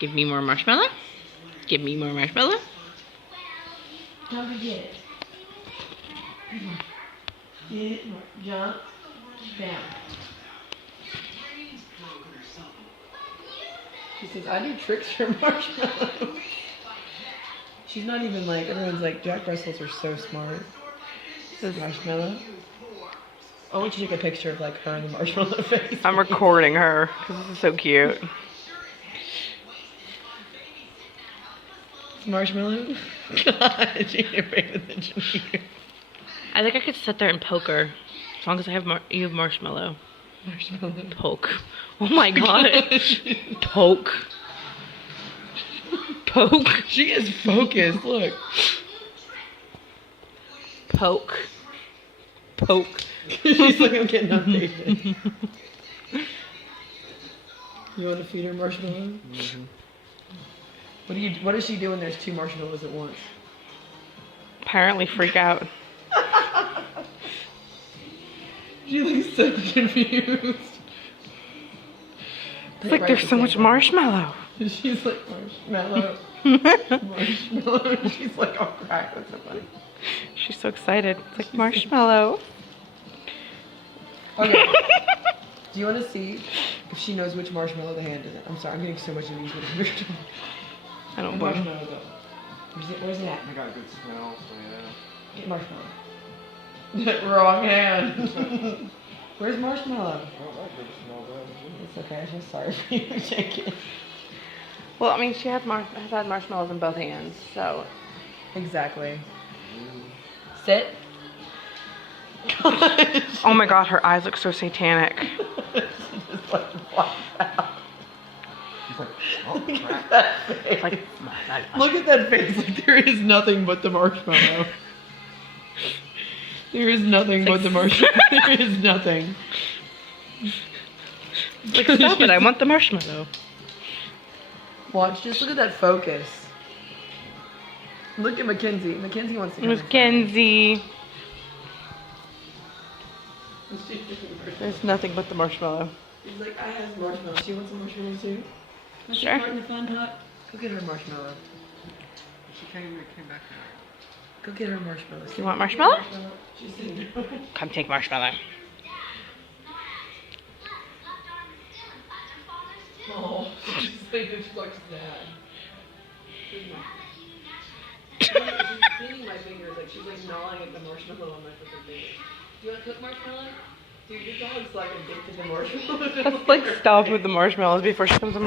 Give me more marshmallow. Give me more marshmallow. Time to get it. Come on. Get it, jump, down. She says, I do tricks for Marshmallow. She's not even like, everyone's like, Jack Russells are so smart. This is Marshmallow. I want you to take a picture of like her and the marshmallow face. I'm recording her because this is so cute. Marshmallow? God, she didn't pay attention to you. I think I could sit there and poke her as long as I have you have marshmallow. Marshmallow. Poke. Oh my god. Poke. Poke. She is focused. Look. Poke. Poke. She's like, I'm getting updated. You want to feed her marshmallow? Mm-hmm. What does she do when there's two marshmallows at once? Apparently freak out. She looks so confused. It's like there's so much marshmallow. She's like, marshmallow. Marshmallow. She's like, oh crap, that's so funny. She's so excited. It's like marshmallow. Okay. Do you want to see if she knows which marshmallow the hand is? I'm sorry, I'm getting so much of these with her. I don't blame. know. Marshmallow go. Where's it at? I got a good smell, so yeah. Get marshmallow. Wrong hand. Where's marshmallow? I don't like good smell, though. It's okay, I'm just sorry for you shaking. Well, I mean, she has had marshmallows in both hands, so. Exactly. Sit. Oh my god, her eyes look so satanic. She just like walks out. She's like, oh crap. That face. Like, Look at that face. Like there is nothing but the marshmallow. There is nothing but the marshmallow. There is nothing. like, stop it, I want the marshmallow. Watch, just look at that focus. Look at Mackenzie. Mackenzie wants to come Mackenzie. There's nothing but the marshmallow. She's like, I have marshmallow. She wants some marshmallow too? Wants Sure. to part in the fun hut? Go get her marshmallow. She came back here. Go get her marshmallow. You want marshmallow? She said no. Come take marshmallow. Oh, she's like, she likes that. She's cleaning my fingers, like she's like gnawing at the marshmallow on my freaking fingers. Do you want to cook marshmallow? Dude, your dog's like addicted to marshmallow. Let's like stop with the marshmallows before she comes in.